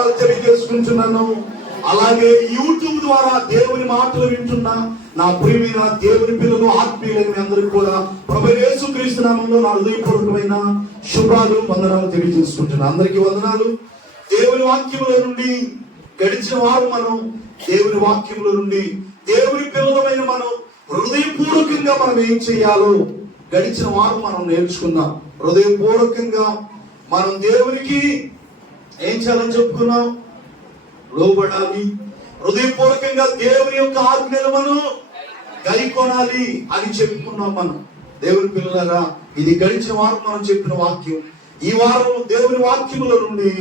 వందనాలు తెలియజేసుకుంటున్నాను. అలాగే యూట్యూబ్ ద్వారా దేవుని మాటలు వింటున్నా నా ప్రియమైన దేవుని పిల్లలు, ఆత్మీయులైన అందరికీ కూడా ప్రభువైన యేసుక్రీస్తు నామములో నా హృదయపూర్వకమైన శుభాలు, వందనాలు తెలియజేసుకుంటున్నాను. అందరికీ వందనాలు. దేవుని వాక్యముల నుండి గడిచిన వారు మనం దేవుని వాక్యముల నుండి దేవుని పిల్లలమైన మనం హృదయపూర్వకంగా మనం ఏం చేయాలో గడిచిన వారు మనం నేర్చుకున్నాం. హృదయపూర్వకంగా మనం దేవునికి ఏం చేయాలని చెప్పుకున్నాం? లోబడాలి. హృదయపూర్వకంగా దేవుని యొక్క ఆజ్ఞలు మనం గైకొనాలి అని చెప్పుకున్నాం. మనం దేవుని పిల్లలారా, ఇది గడిచిన వారం మనం చెప్పిన వాక్యం. ఈ వారం దేవుని వాక్యముల నుండి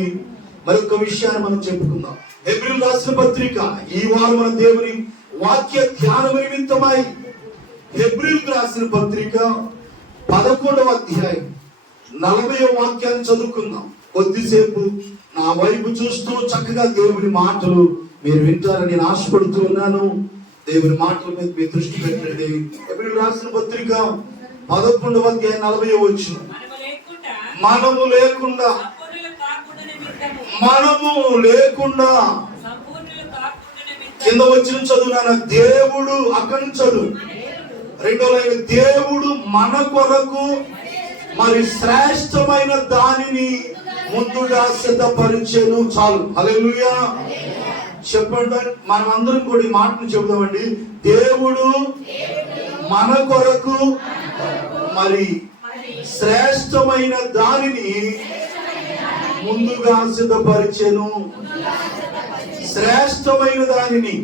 మరొక విషయాన్ని మనం చెప్పుకుందాం. హెబ్రీయులకు రాసిన పత్రిక ఈ వారం మన దేవుని వాక్య ధ్యానం నిమిత్తమై హెబ్రీయులకు రాసిన పత్రిక 11వ అధ్యాయం 40వ వాక్యాన్ని చదువుకుందాం. కొద్దిసేపు నా వైపు చూస్తూ చక్కగా దేవుని మాటలు మీరు వింటారని నేను ఆశపడుతూ ఉన్నాను. దేవుని మాటల మీద మీ దృష్టి పెట్టండి. హెబ్రీయులకు రాసిన పత్రిక 11వ అధ్యాయం 40వ వచనం. మనము లేకుండా కింద వచ్చిన చదువు దేవుడు, అక్కడి నుంచి చదువు రెండో లైన్, దేవుడు మన కొరకు మరి శ్రేష్టమైన దానిని ముందుగా సిద్ధపరిచెను. చాలు. హల్లెలూయా చెప్పండి. మనం అందరం కూడా ఈ మాటను చెబుదామండి. దేవుడు మన కొరకు మరి శ్రేష్టమైన దానిని ముందుగా సిద్ధపరిచెను. శ్రేష్టమైన దానిని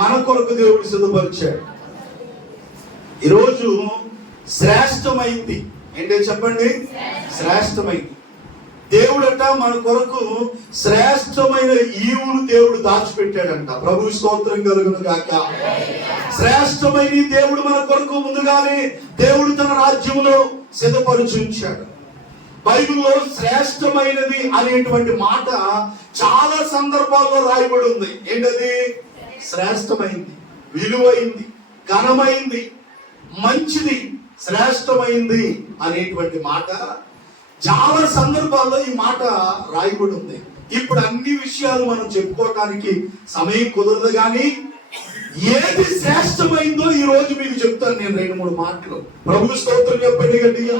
మన కొరకు దేవుడు సిద్ధపరిచాడు. ఈరోజు శ్రేష్టమైంది ఏంటో చెప్పండి. శ్రేష్టమైంది. దేవుడట మన కొరకు శ్రేష్టమైన ఈవులు దేవుడు దాచిపెట్టాడంట. ప్రభు స్తోత్రం కలుగును గాక. శ్రేష్టమైన దేవుడు మన కొరకు ముందుగానే దేవుడు తన రాజ్యములో సిద్ధపరిచి ఉంచాడు. బైబిల్లో శ్రేష్టమైనది అనేటువంటి మాట చాలా సందర్భాల్లో రాయబడి ఉంది. ఏంటది? శ్రేష్టమైంది, విలువైంది, ఘనమైంది, మంచిది, శ్రేష్టమైంది అనేటువంటి మాట చాలా సందర్భాల్లో ఈ మాట రాయబడి ఉంది. ఇప్పుడు అన్ని విషయాలు మనం చెప్పుకోవడానికి సమయం కుదరదు, కానీ ఏది శ్రేష్టమైందో ఈ రోజు మీకు చెప్తాను నేను 2-3 మాటలు. ప్రభు స్తోత్రం చెప్పండి గట్టిగా.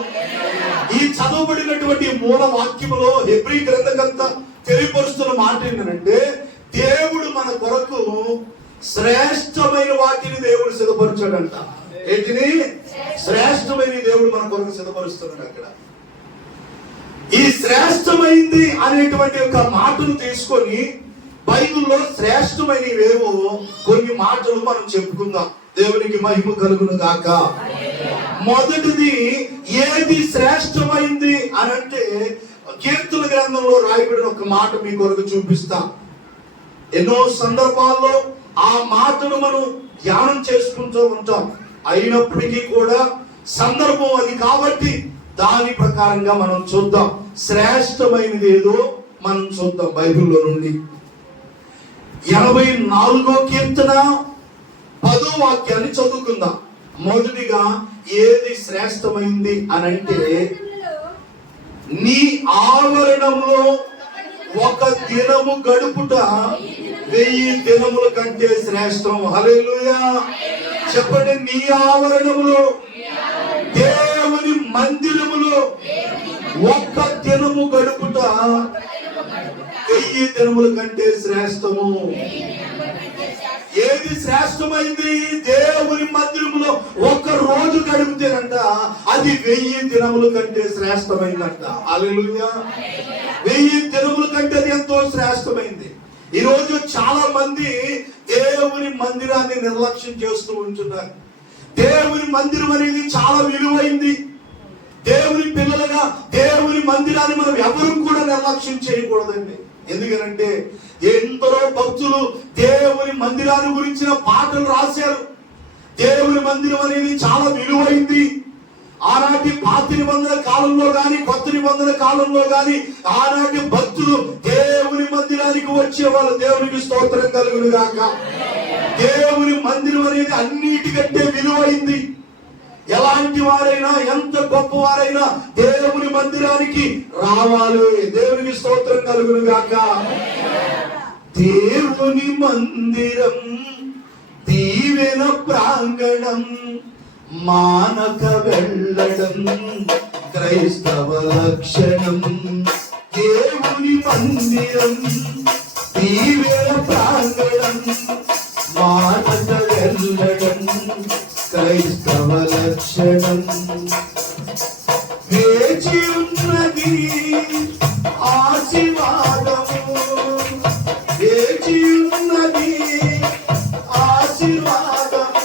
ఈ చదవబడినటువంటి మూల వాక్యములో హెబ్రీ గ్రంథకర్త తెలియపరుస్తున్న మాట ఏంటంటే, దేవుడు మన కొరకు శ్రేష్టమైన వాటిని దేవుడు సిద్ధపరిచాడంట. ఏంటిని? శ్రేష్టమైన దేవుడు మన కొరకు సిద్ధపరుస్తున్నాడు. అక్కడ ఈ శ్రేష్టమైంది అనేటువంటి ఒక మాటను తీసుకొని బైబిల్లో శ్రేష్టమైనవేవో కొన్ని మాటలు మనం చెప్పుకుందాం. దేవునికి మహిమ కలుగును గాక. మొదటిది ఏది శ్రేష్టమైంది అని అంటే, కీర్తన గ్రంథంలో రాయబడిన ఒక మాట మీ కొరకు చూపిస్తాం. ఎన్నో సందర్భాల్లో ఆ మాటను మనం ధ్యానం చేసుకుంటూ ఉంటాం. అయినప్పటికీ కూడా సందర్భం అది కాబట్టి దాని ప్రకారంగా మనం చూద్దాం. శ్రేష్టమైనది ఏదో మనం చూద్దాం బైబిల్లో నుండి. 84వ కీర్తన 10వ వాక్యాన్ని చదువుకుందాం. మొదటిగా ఏది శ్రేష్టమైంది అని అంటే, నీ ఆవరణంలో ఒక దినము గడుపుట 1000 దినముల కంటే శ్రేష్టం. హల్లెలూయా చెప్పండి. నీ ఆవరణములో, దేవుని మందిరములో ఒక్క దినము గడుపుట 1000 దినముల కంటే శ్రేష్టము. ఏది శ్రేష్టమైంది? దేవుని మందిరములో ఒక్క రోజు గడిపితేనంట అది 1000 దినముల కంటే శ్రేష్టమైందంట. హల్లెలూయా. 1000 దినముల కంటే అది ఎంతో శ్రేష్టమైంది. ఈ రోజు చాలా మంది దేవుని మందిరాన్ని నిర్లక్ష్యం చేస్తూ ఉంటున్నారు. దేవుని మందిరం అనేది చాలా విలువైంది. దేవుని పిల్లలుగా దేవుని మందిరాన్ని మనం ఎవరు కూడా నిర్లక్ష్యం చేయకూడదండి. ఎందుకనంటే ఎందరో భక్తులు దేవుని మందిరాన్ని గురించిన పాటలు రాశారు. దేవుని మందిరం అనేది చాలా విలువైంది. ఆనాటి పాత నిబంధన కాలంలో గాని కొత్త నిబంధన కాలంలో గాని ఆనాటి భక్తులు దేవుని మందిరానికి వచ్చేవాళ్ళు. దేవునికి స్తోత్రం కలుగును గాక. దేవుని మందిరం అనేది అన్నిటికంటే విలువైంది. ఎలాంటి వారైనా, ఎంత గొప్ప వారైనా దేవుని మందిరానికి రావాలి. దేవునికి స్తోత్రం కలుగును గాక. దేవుని మందిరం దీవెన ప్రాంగణం మానక వెళ్ళడం క్రైస్తవ లక్షణం. దేవుని మందిరం దీవెన ప్రాంగణం మానక వెళ్ళడం క్రైస్తవ లక్షణం. వేచి ఉన్నది ఆశీర్వాదము, వేచి ఉన్నది ఆశీర్వాదము.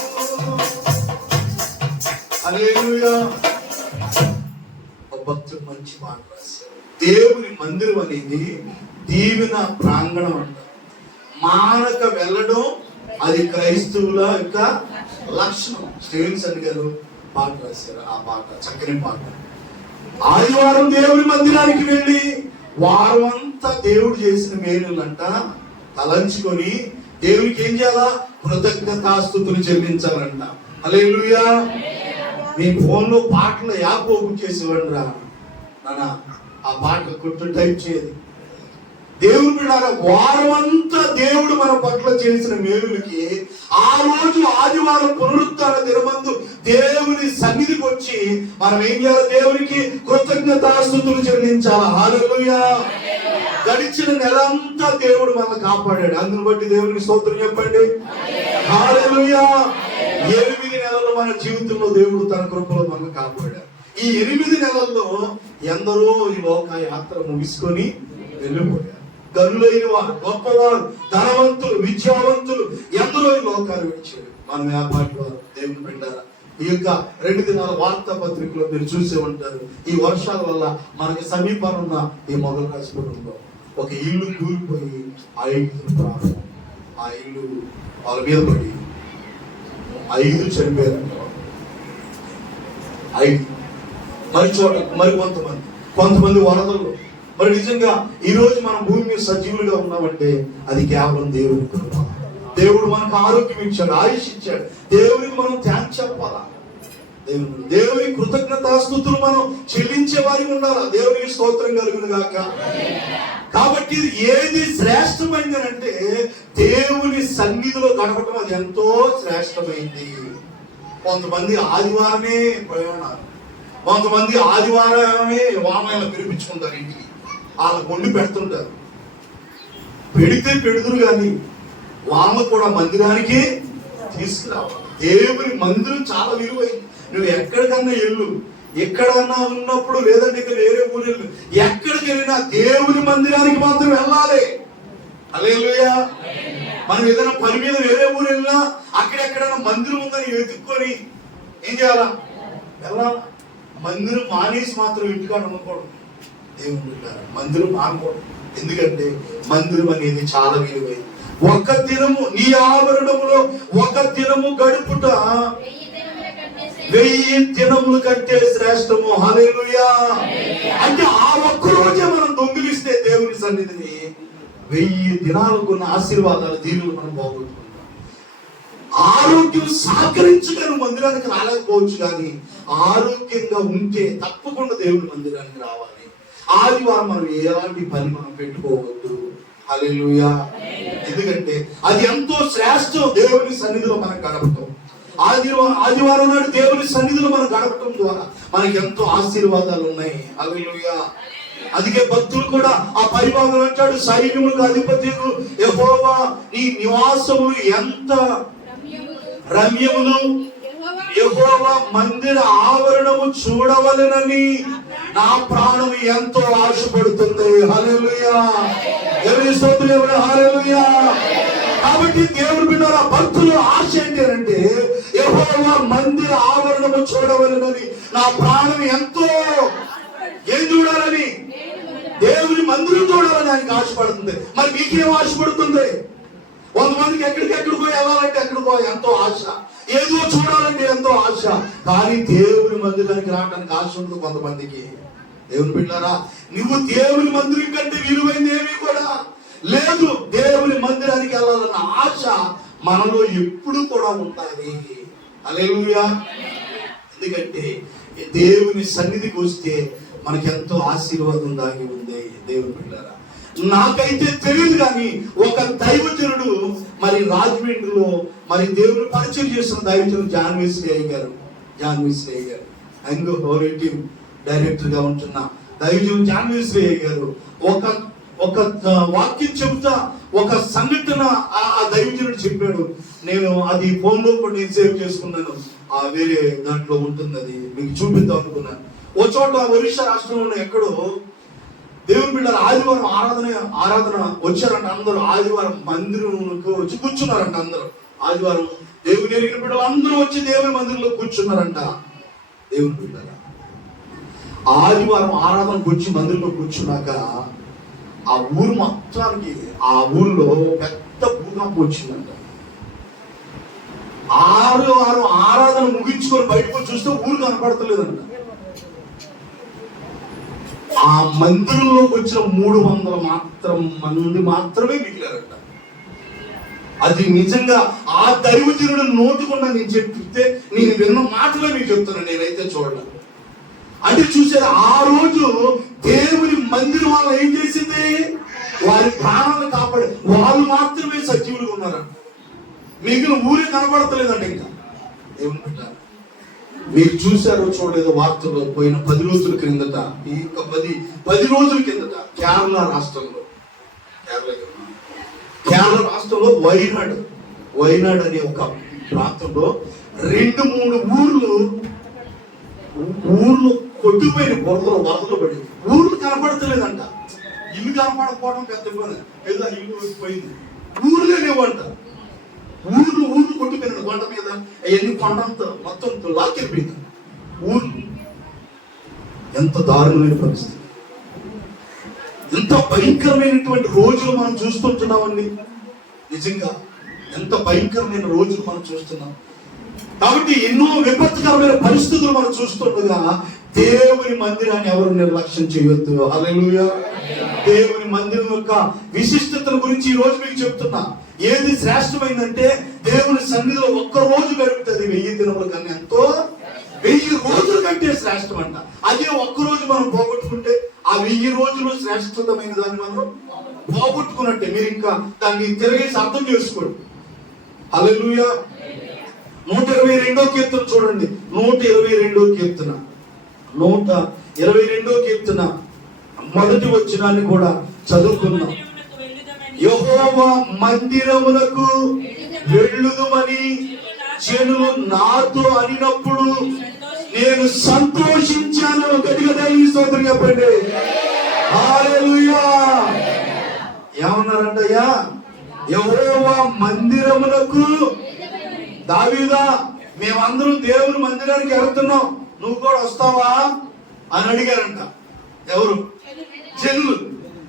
హల్లెలూయా. భక్తుడు మంచి మాట రాశారు. దేవుని మందిరం అనేది దీవెన ప్రాంగణం అంట. మానక వెళ్ళడం అది క్రైస్తవుల యొక్క లక్షణం. స్టీవెన్సన్ గారు పాట రాశారు. ఆ పాట చక్కని పాట. ఆదివారం దేవుని మందిరానికి వెళ్ళి వారం అంతా దేవుడు చేసిన మేలులంట తలంచుకొని దేవునికి ఏం చేయాలా? కృతజ్ఞతాస్తుతులు చెల్లించాలంట. హల్లెలూయా. మీ ఫోన్ లో పాటలు యాప్ ఓపెన్ చేసేవాడు రా నాన్న, ఆ పాట కొట్టు టైప్ చేయదు. దేవుడు బిడ్డలారా, వారం అంతా దేవుడు మన పట్ల చేసిన మేలులకి ఆ రోజు ఆదివారం పునరుత్థాన దినమందు దేవుని సన్నిధికి వచ్చి మనం ఏం చేయాలి? దేవునికి కృతజ్ఞతాస్తుతులు చెల్లించాలి. హల్లెలూయా. గడిచిన నెలంతా దేవుడు మనల్ని కాపాడాడు. అందుని బట్టి దేవునికి స్తోత్రం చెప్పండి. హల్లెలూయా. 8 నెలలు మన జీవితంలో దేవుడు తన కృపలో మనల్ని కాపాడాడు. ఈ 8 నెలల్లో ఎందరో ఈ లోక యాత్ర ముగించుకొని వెళ్ళిపోయారు. గనులైన వారు, గొప్పవారు, ధనవంతులు, విద్యావంతులు ఎందరో ఈ లోకాలు విడిచారు. మన వ్యాపారి వారు దేవుని బిడ్డారా, ఈ యొక్క 2 దినాల వార్తాపత్రికలో మీరు చూసే ఉంటారు. ఈ వర్షాల వల్ల మనకి సమీపంలో ఉన్న ఈ మొగల్రాజపురంలో ఒక ఇల్లు కూలిపోయి 5 ప్రాణం, ఆ ఇల్లు వాళ్ళ మీద పడి 5 చనిపోయారు. 5 మరి చోట మరి కొంతమంది వరదలు. మరి నిజంగా ఈ రోజు మనం భూమి మీద సజీవులుగా ఉన్నామంటే అది కేవలం దేవుని కృప. దేవుడు మనకు ఆరోగ్యం ఇచ్చాడు, ఆయుష్ ఇచ్చాడు. దేవునికి మనం థ్యాంక్స్ చెప్పాలా? దేవుని కృతజ్ఞతాస్తుతులు మనం చెల్లించే వారికి ఉండాలా. దేవునికి స్తోత్రం కలుగును గాక. కాబట్టి ఏది శ్రేష్టమైంది అంటే దేవుని సన్నిధిలో గడపడం అది ఎంతో శ్రేష్టమైంది. కొంతమంది ఆదివారమే ప్రయాణాలు, కొంతమంది ఆదివారమే వామయాలు పిలిపించుకుంటారు. ఇంటికి వాళ్ళకు వండి పెడుతుంటారు. పెడితే పెడుతురు కానీ వాళ్ళు కూడా మందిరానికి తీసుకురావాలి. దేవుని మందిరం చాలా విలువైంది. నువ్వు ఎక్కడికన్నా వెళ్ళు, ఎక్కడన్నా ఉన్నప్పుడు లేదంటే ఇక వేరే ఊరు వెళ్ళు, ఎక్కడికి వెళ్ళినా దేవుని మందిరానికి మాత్రం వెళ్ళాలి. హల్లెలూయా. మనం ఏదైనా పని మీద వేరే ఊరు వెళ్ళినా అక్కడెక్కడైనా మందిరం ఉందని వెతుక్కొని ఏం చేయాలా? వెళ్ళాలా. మందిరం మానేసి మాత్రం ఇంటికాడ ఉండకూడదు. దేవుని మందిరం మానకూడదు. ఎందుకంటే మందిరం అనేది చాలా విలువైంది. ఒక దినము నీ ఆవరణములో ఒక దినము గడుపుట 1000 దినముల కంటే శ్రేష్టము. హల్లెలూయా. అంటే ఆ ఒక్క రోజే మనం దొంగిలిస్తే దేవుని సన్నిధిని 1000 దినాలకున్న ఆశీర్వాదాలు దీవులు మనం పోగొట్టుకుంటాం. ఆరోగ్యం సహకరించగా మందిరానికి రాలేకపోవచ్చు, కానీ ఆరోగ్యంగా ఉంటే తప్పకుండా దేవుని మందిరానికి రావాలి. ఆదివారం మనం ఎలాంటి పని మనం పెట్టుకోవద్దు. హల్లెలూయా. ఎందుకంటే అది ఎంతో శ్రేష్టం దేవుని సన్నిధిలో మనం గడపటం. ఆదివారం నాడు దేవుని సన్నిధిలో మనం గడపటం ద్వారా మనకి ఎంతో ఆశీర్వాదాలు ఉన్నాయి. హల్లెలూయా. అందుకే భక్తులు కూడా ఆ పరిభాగం అంటాడు, సైన్యములకు అధిపతి యెహోవా నీ నివాసములు ఎంత రమ్యములు, యెహోవా మందిర ఆవరణము చూడవలెనని నా ప్రాణం ఎంతో ఆశపడుతుంది. హల్లెలూయా. దేవుని స్తోత్రం. హల్లెలూయా. కాబట్టి దేవుని బిడ్డల భక్తుల ఆశ ఏంటి అంటే యెహోవా మందిర ఆవరణము చూడవలెనని నా ప్రాణం ఎంతో ఏం చూడాలని? దేవుని మందిరం చూడాలని ఆయనకు ఆశపడుతుంది. మరి మీకేం ఆశపడుతుంది? కొంతమందికి ఎక్కడికెక్కడికో వెళ్ళాలంటే ఎక్కడికో ఎంతో ఆశ, ఏదో చూడాలంటే ఎంతో ఆశ, కానీ దేవుని మందిరానికి రావడానికి ఆశ ఉంటుంది కొంతమందికి. దేవుని బిడ్డలారా, నువ్వు దేవుని మందిరం కంటే విలువైంది ఏమీ కూడా లేదు. దేవుని మందిరానికి వెళ్ళాలన్న ఆశ మనలో ఎప్పుడు కూడా ఉండాలి. హల్లెలూయా. ఎందుకంటే దేవుని సన్నిధికి వస్తే మనకి ఎంతో ఆశీర్వాదం దాగి ఉంది. దేవుని బిడ్డలారా, నాకైతే తెలియదు, కానీ ఒక దైవజనుడు మరి రాజమండ్రిలో మరి దేవుని పరిచయం చేస్తున్న దైవజనుడు జాన్ వెస్లీ గారు. యాంగ్లో డైరెక్టర్ గా ఉంటున్న దైవజనుడు జాన్ వెస్లీ గారు ఒక వాక్యం చెబుతా, ఒక సంఘటన ఆ దైవజనుడు చెప్పాడు. నేను అది ఫోన్ లో కూడా నేను సేవ్ చేసుకున్నాను, వేరే దాంట్లో ఉంటుంది, అది మీకు చూపిద్దాం అనుకున్నాను. ఓ చోట ఒరిస్సా రాష్ట్రంలో ఎక్కడో దేవుని బిడ్డలు ఆదివారం ఆరాధన వచ్చారంట. అందరూ ఆదివారం మందిరంలో వచ్చి కూర్చున్నారంట. అందరూ ఆదివారం దేవుని ఎరిగిన బిడ్డలు అందరూ వచ్చి దేవుని మందిరంలో కూర్చున్నారంట. దేవుని బిడ్డలు ఆదివారం ఆరాధనకు వచ్చి మందిరంలో కూర్చున్నాక ఆ ఊరు మొత్తానికి, ఆ ఊరిలో పెద్ద భూకంపం వచ్చిందంట. ఆదివారం ఆరాధన ముగించుకొని బయటకు చూస్తే ఊరు కనపడతలేదంట. ఆ మందిరంలోకి వచ్చిన 300 మంది మాత్రమే మిగిలారంట. అది నిజంగా ఆ దైవజనుడు నోటుకుండా నేను చెప్తే నేను విన్న మాటలే మీకు చెప్తాను, నేనైతే చూడలేదు. అంటే చూసారు, ఆ రోజు దేవుని మందిరం వాళ్ళు ఏం చేసింది, వారి ప్రాణాలను కాపాడే వాళ్ళు మాత్రమే సజీవులుగా ఉన్నారంట. మిగిలిన ఊరే కనబడతలేదండి. ఇంకా దేవుని బిడ్డ మీరు చూశారో చూడలేదో వార్తల్లో పోయిన 10 రోజుల క్రిందట, ఇంకా 10 రోజుల కిందట కేరళ రాష్ట్రంలో వైనాడ్ అనే ఒక ప్రాంతంలో 2-3 ఊర్లు కొట్టుపోయిన బురదలో వరదలు పడి ఊర్లు కనపడతలేదంట. ఇల్లు కనపడకపోవడం పెద్ద ఇబ్బంది, ఏదో ఇల్లు పోయింది, ఊర్లే లేవంట. ఊర్లు కొట్టుపోయిన కొండ మీద అవన్నీ కొండంతా మొత్తం లాక్కెళ్ళిపోయింది ఊర్లు. ఎంత దారుణమైన పరిస్థితి, ఎంత భయంకరమైనటువంటి రోజులు మనం చూస్తుంటున్నామండి. నిజంగా ఎంత భయంకరమైన రోజులు మనం చూస్తున్నాం. కాబట్టి ఎన్నో విపత్కరమైన పరిస్థితులు మనం చూస్తుండగా దేవుని మందిరాన్ని ఎవరు నిర్లక్ష్యం చేయొద్దు. హల్లెలూయా. దేవుని మందిరం యొక్క విశిష్టతను గురించి ఈ రోజు మీకు చెప్తున్నా. ఏది శ్రేష్టమైందంటే దేవుని సన్నిధిలో ఒక్క రోజు గడుపుతుంది 1000 దినముల కన్నా ఎంతో 1000 రోజుల కంటే శ్రేష్టం అంట. అదే ఒక్క రోజు మనం పోగొట్టుకుంటే ఆ 1000 రోజులు శ్రేష్టమైన దాన్ని మనం పోగొట్టుకున్నట్టే. మీరు ఇంకా దాన్ని తిరిగేసి అర్థం చేసుకోండి. హల్లెలూయా. 122వ కీర్తన చూడండి. 122వ కీర్తన మొదటి వచనాన్ని కూడా చదువుకున్నాం. యెహోవా మందిరమునకు వెళ్ళుదుమని జనులు నాతో అనినప్పుడు నేను సంతోషించాను. గట్టిగా ఈ స్తోత్రం చెప్పండి. హల్లెలూయా. ఏమన్నారంటయ్యా? యెహోవా మందిరమునకు, దావీదా మేమందరం దేవుని మందిరానికి వెళ్తున్నాం, నువ్వు కూడా వస్తావా అని అడిగారంట. ఎవరు? జనులు.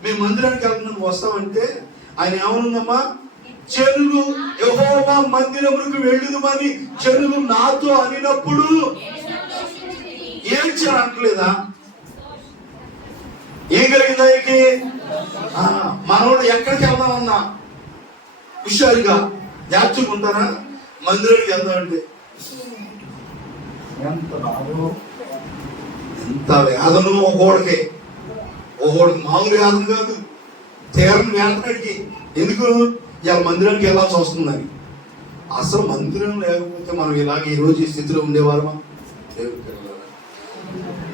మేము మందిరానికి వెళ్తున్నాం, నువ్వు వస్తావంటే ఆయన ఏమనుందమ్మా? జనులు యెహోవా మందిరమునకు వెళ్ళుదుమని జనులు నాతో అనినప్పుడు ఏడ్చారు అంటలేదా? ఏం కలిగింది ఆయనకి? మనోడు ఎక్కడికి వెళ్దామన్నా హుషారుగా జాగ్రత్తగా ఉంటారా? మందిరానికి వెళ్దామంటే ఎంత వేదన ఒకడికి మామూలు వేదన కాదు, తీరని వేదనడికి. ఎందుకు? ఇలా మందిరానికి వెళ్ళాల్సి వస్తుందని. అసలు మందిరం లేకపోతే మనం ఇలాగ ఈరోజు ఈ స్థితిలో ఉండేవారమా?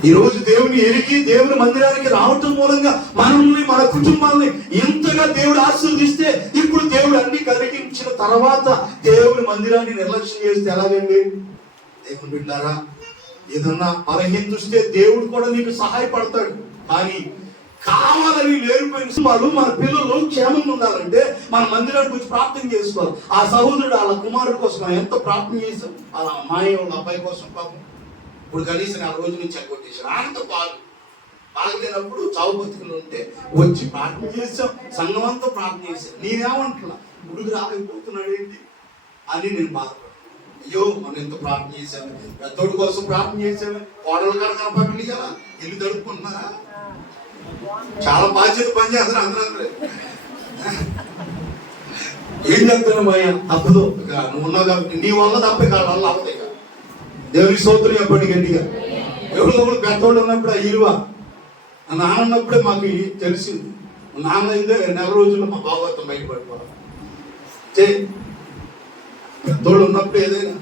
ఈరోజు దేవుని ఎరిగి దేవుని మందిరానికి రావటం మూలంగా మనల్ని, మన కుటుంబాన్ని ఎంతగా దేవుడు ఆశీర్వదిస్తే, ఇప్పుడు దేవుడు అన్ని కలిగించిన తర్వాత దేవుని మందిరాన్ని నిర్లక్ష్యం చేస్తే ఎలాగండి? దేవుని బిడ్డారా, ఏదన్నా బలహీనస్తే దేవుడు కూడా నీకు సహాయపడతాడు. కానీ కావాలని లేరిపోయిన వాళ్ళు, మన పిల్లలు క్షేమంగా ఉండాలంటే మన మందిరానికి వచ్చి ప్రార్థన చేసుకోవాలి. ఆ సహోదరుడు వాళ్ళ కుమారుడు కోసం ఎంత ప్రార్థన చేశాం, వాళ్ళ అమ్మాయి వాళ్ళ అబ్బాయి కోసం. పాపం ఇప్పుడు కనీసం 4 రోజుల నుంచి కొట్టేశారు. అంత బాగలేనప్పుడు చావు బతుకులు ఉంటే వచ్చి ప్రార్థన చేసాం, సంఘం అంతా ప్రార్థన చేశాం. నేనేమంటున్నా, గుడికి రాలేకపోతున్నాడు ఏంటి అని నేను బాధపడ్డాను. అయ్యో మనం ఎంత ప్రార్థన చేశాము, పెద్దోడి కోసం ప్రార్థన చేసాము, కోడలు కాడ కనపడి కదా ఇల్లు తడుపుకుంటున్నారా? చాలా బాధ్యత పని చేస్తారు అందరూ. ఏం చెప్తాను భయ, తప్పదు, నువ్వు ఉన్నావు కాబట్టి నీ వల్ల తప్పే కాదు, వల్ల అవుతాయి. దేవుని స్తోత్రం చెప్పండి గట్టిగా. ఎవరు పెద్దోళ్ళు ఉన్నప్పుడు ఆ ఇలువ, నాన్న ఉన్నప్పుడే మాకు తెలిసింది. నాన్న అయితే నెల రోజుల్లో మా భాగవతం బయటపడిపోవాలి. పెద్దోడు ఉన్నప్పుడు ఏదైనా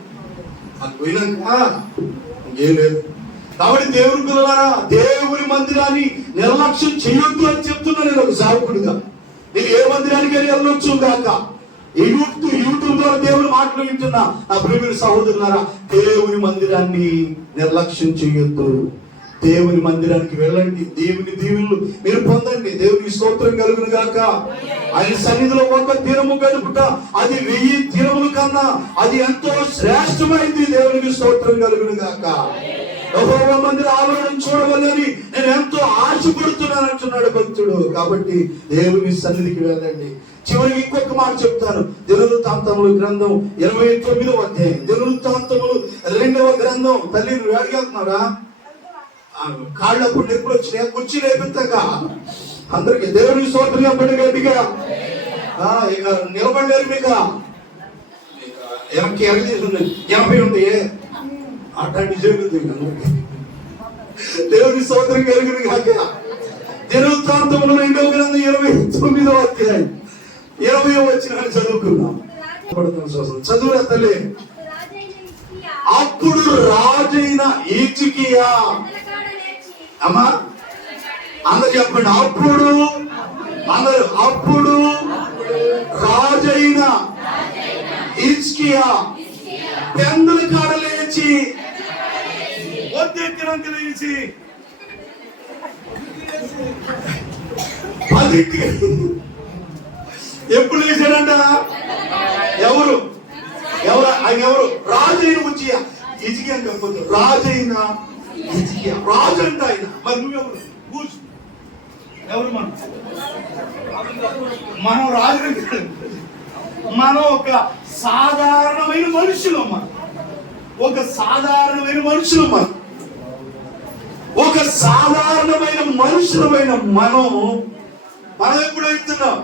అది పోయినాక ఇంకేం లేదు. కాబట్టి దేవుని పిల్లలారా, దేవుని మందిరాన్ని నిర్లక్ష్యం చేయొద్దు అని చెప్తున్నా నేను ఒక సేవకుడిగా. నేను ఏ మందిరానికి వెళ్ళొచ్చు కాక యూట్యూబ్ ద్వారా దేవుని మాటలు వింటున్నా నా ప్రియమైన సహోదరులారా, దేవుని మందిరాన్ని నిర్లక్ష్యం చేయొద్దు. దేవుని మందిరానికి వెళ్ళండి, దేవుని దీవెనలు మీరు పొందండి. దేవునికి స్తోత్రం కలుగును గాక. ఆయన సన్నిధిలో ఒక దినము గడుపుట అది 1000 దినముల కన్నా అది ఎంతో శ్రేష్టమైంది. దేవునికి స్తోత్రం కలుగును గాక. యెహోవా మందిర ఆవరణ చూడవాలని నేను ఎంతో ఆశపడుతున్నాను అంటున్నాడు భక్తుడు. కాబట్టి దేవుని సన్నిధికి వెళ్ళండి. చివరికి ఇంకొక మాట చెప్తాను. దినవృత్తాంతములు గ్రంథం 29వ అధ్యాయం, దినవృత్తాంతములు 2వ గ్రంథం. తల్లి నువ్వు అడిగేస్తున్నారా? కాళ్ళప్పుడు నొప్పులు వచ్చినాయి, కుర్చీ లేపిస్తాగా అందరికి దేవుని స్తోత్రం చెప్పండి గట్టిగా. ఇక నిలబడలేరు. మీకు వెనక్కి ఎరగేసి 80 ఉంటాయి అట్లాంటి జరుగుతుంది అందరికి. దేవుని స్తోత్రం కలిగిన కాక. దినవృత్తాంతములు 2వ గ్రంథం 29వ అధ్యాయం 20వ వచనం చదువుకున్నాం. చదువురా తల్లి. అప్పుడు రాజైన హిజ్కియా, అమ్మా అందరు చెప్పండి, అప్పుడు రాజైన హిజ్కియా పెందుల కాడ లేచి ఒద్దెక్కినంక లేచి ఎప్పుడు లేచాడంట? ఎవరు ఆయన ఎవరు? రాజైన ఉజ్జియా. హిజ్కియా చెప్పొద్దు, రాజైన హిజ్కియా. రాజు అంట ఆయన. మరి నువ్వెవరు? ఎవరు? మనం రాజు, మనం ఒక సాధారణమైన మనుషులు. ఒక సాధారణమైన మనుషులమైన మనం ఎప్పుడు వెళ్తున్నాం?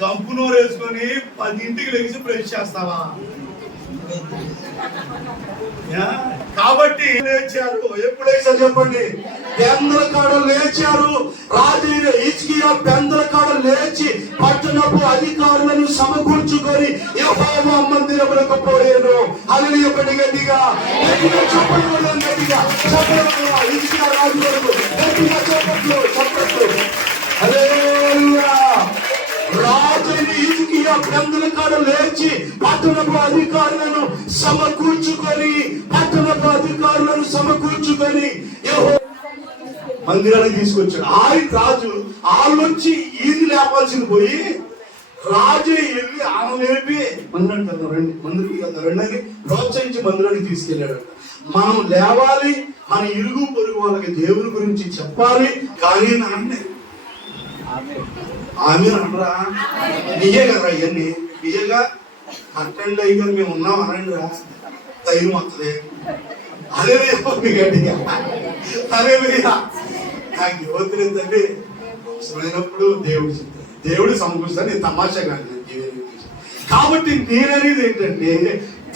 కంపునోరు వేసుకొని 10ంటికి లేచి బ్రష్ చేస్తావా? కాబట్టి లేచారు. ఎప్పుడైతే చెప్పండి, పెందల కాడ లేచారు. రాజైన హిజ్కియా పెందల కాడ లేచి పట్టణపు అధికారులను సమకూర్చుకొని యెహోవా మందిరములకు పోయాను. హల్లెలూయా. గట్టిగా చెప్పండి, గట్టిగా చెప్పండి. హిజ్కియా రాజు కొరకు గట్టిగా చెప్పట్లు. హల్లెలూయా. రాజైన హిజ్కియా పెందల కాడ లేచి పట్టణపు అధికారులను సమకూర్చుకొని మందిరానికి తీసుకొచ్చాడు. ఆయన రాజు వాళ్ళొచ్చి ఈయన లేపాల్సింది పోయి రాజు వెళ్ళి ఆమె లేపి మందిరానికి వెళ్దాం రండి అని ప్రోత్సహించి మందిరానికి తీసుకెళ్ళాడు. మనం లేవాలి, మన ఇరుగు పొరుగు వాళ్ళకి దేవుని గురించి చెప్పాలి. కానీ నాన్నే ఆమె అనరా, నిజే కదా ఇవన్నీ నిజంగా అట్టండి అయ్యి మేము ఉన్నాం అనండి రా, ధైర్యం వస్తుంది. అదే గట్టిగా అదే నాకు యువతులేదండి అవసరమైనప్పుడు దేవుడు సమకూరుస్తాను. తమాషా కాదు. కాబట్టి నేననేది ఏంటంటే,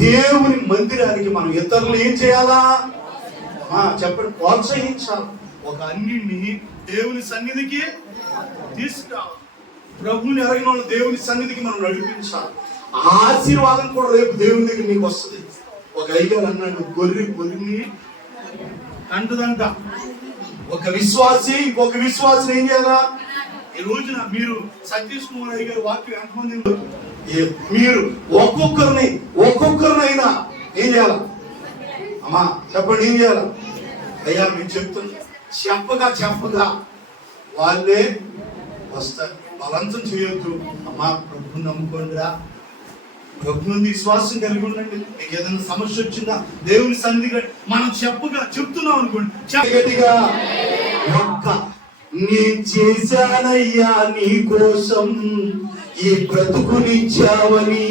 దేవుని మందిరానికి మనం ఇతరులు ఏం చేయాలా చెప్పండి, ప్రోత్సహించాలి. ఒక అన్నింటినీ దేవుని సన్నిధికి తీసుకురావాలి. ప్రభువుని ఎరగిన వాళ్ళు దేవుని సన్నిధికి మనం నడిపించాలి. ఆశీర్వాదం కూడా రేపు దేవుని దగ్గర నీకు వస్తుంది. ఒక అయ్యగారు అన్నాడు, గొర్రెని అంటదంట. ఒక విశ్వాసి ఇంకొక విశ్వాసిని ఏం చేయాలా? ఈ రోజున మీరు సతీష్ కుమార్ అయ్య గారు వాక్యం ఎంతమంది మీరు ఒక్కొక్కరినైనా ఏం చేయాలా? అమ్మా చెప్పండి, ఏం చేయాలా? అయ్యా మీరు చెప్తున్నా, చెప్పగా వాళ్ళే వస్తారు. బలంతం చేయొద్దు. అమ్మా ప్రభుని నమ్ముకోండిరా, ప్రభు నుండి విశ్వాసం కలిగి ఉండండి. మీకు ఏదైనా సమస్య వచ్చిందా దేవుని సన్నిధిగా మనం చెప్తున్నాం అనుకోండి, గట్టిగా నీ చేశానయ్యా నీ కోసం ఈ బ్రతుకునిచ్చావని,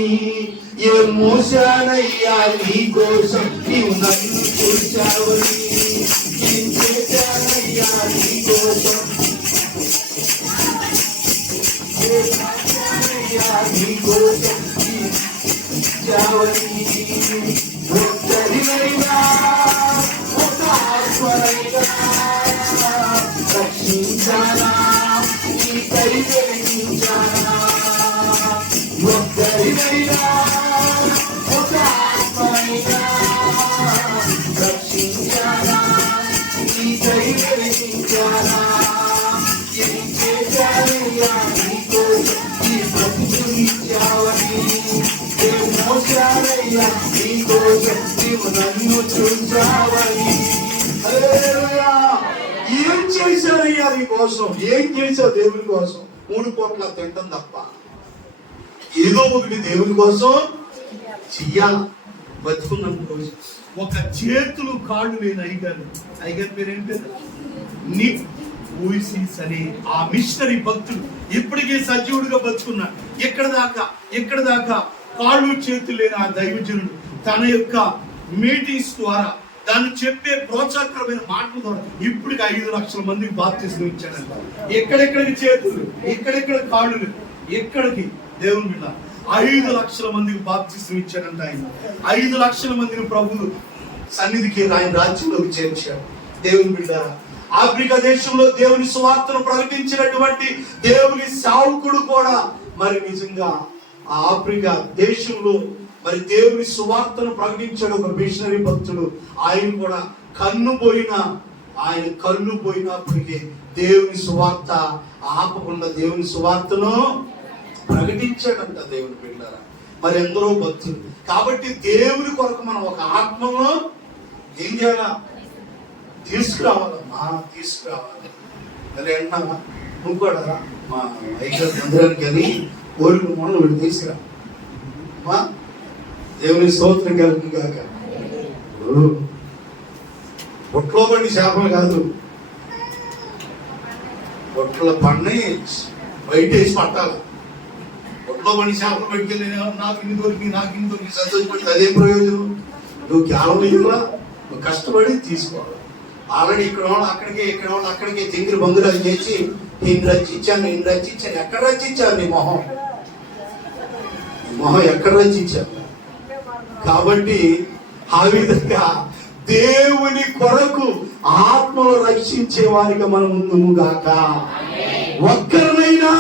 ఏ మోసానయ్యా నీ కోసం నీవు నన్ను చూశావని, నేను చేశానయ్యా నీ కోసం నీ కోసం ఒక్కరినైనా ఒక ఆత్మనైనా రక్షించాలా నీ మోసారయ్యా నీకోసం ఈ బ్రతుకునిచ్చావని, మోసారయ్యా నీకోసం నీవు నన్ను చూసావని. హల్లెలూయా. ఏం చేశారయ్యా నీ కోసం? ఏం చేశావు దేవుని కోసం? 3 పూట్ల తింటాం తప్ప ఏదో ఒకటి దేవుని కోసం చెయ్యాలి. బతుకున్నాం రోజు. ఒక చేతులు కాళ్ళు లేని అయ్యగారు పేరేంటి? నిక్ వోయిసిస్ అని ఆ మిషనరీ భక్తుడు ఇప్పటికే సజీవుడిగా బతుకున్నాడు. ఎక్కడ దాకా కాళ్ళు చేతులు లేని ఆ దైవజనుడు తన యొక్క మీటింగ్స్ ద్వారా దాన్ని చెప్పే ప్రోత్సాహకరమైన మాటల ద్వారా ఇప్పటికి 5 లక్షల మందికి బాప్తిస్మం ఇచ్చాడంట. ఎక్కడెక్కడికి చేతులు, ఎక్కడెక్కడ కాళ్ళు, ఎక్కడికి దేవుని బిడ్డ 5 లక్షల మందికి బాప్తిస్మం ఇచ్చాడంట. ఆయన 5 లక్షల మందిని ప్రభు సన్నిధికి ఆయన రాజ్యంలోకి చేర్చాడు. దేవుని బిడ్డ, ఆఫ్రికా దేశంలో దేవుని సువార్తను ప్రకటించినటువంటి దేవుని సేవకుడు కూడా మరి నిజంగా ఆ ఆఫ్రికా దేశంలో మరి దేవుని సువార్తను ప్రకటించాడు ఒక మిషనరీ భక్తుడు. ఆయన కూడా కన్ను పోయినప్పటికీ దేవుని సువార్త ఆపకుండా దేవుని సువార్తను ప్రకటించాడంట. దేవుని బిడ్డలారా, మరి ఎందరో భక్తులు. కాబట్టి దేవుని కొరకు మనం ఒక ఆత్మను ఏం చేయాలా? తీసుకురావాలమ్మా, తీసుకురావాలి. మరి అంటున్నా నువ్వు కూడా మా ఐదు మందిరానికి అని కోరిక మనం వీడు తీసుకురా. దేవుని స్తోత్రం కలుగు కాక. పొట్లో పడి చేపలు కాదు, పొట్ల పడిని బయట వేసి పట్టాలి. పొట్లో పడి చేపలు పెట్టుకెళ్ళి నాకు ఇన్ని దొరికి సంతోషపడి అదే ప్రయోజనం. నువ్వు కేవలం ఇవ్వలా, నువ్వు కష్టపడి తీసుకోవాలి. ఆల్రెడీ ఇక్కడ వాళ్ళు అక్కడికే తింగిరి బంగురాలు చేసి నేను రచించాను ఎక్కడ రచించాను? నీ మొహం ఎక్కడ రచించాను? కాబట్టి ఆ విధంగా దేవుని కొరకు ఆత్మను రక్షించే వారిగా మనం ముందుగాక. ఒక్కరినైనా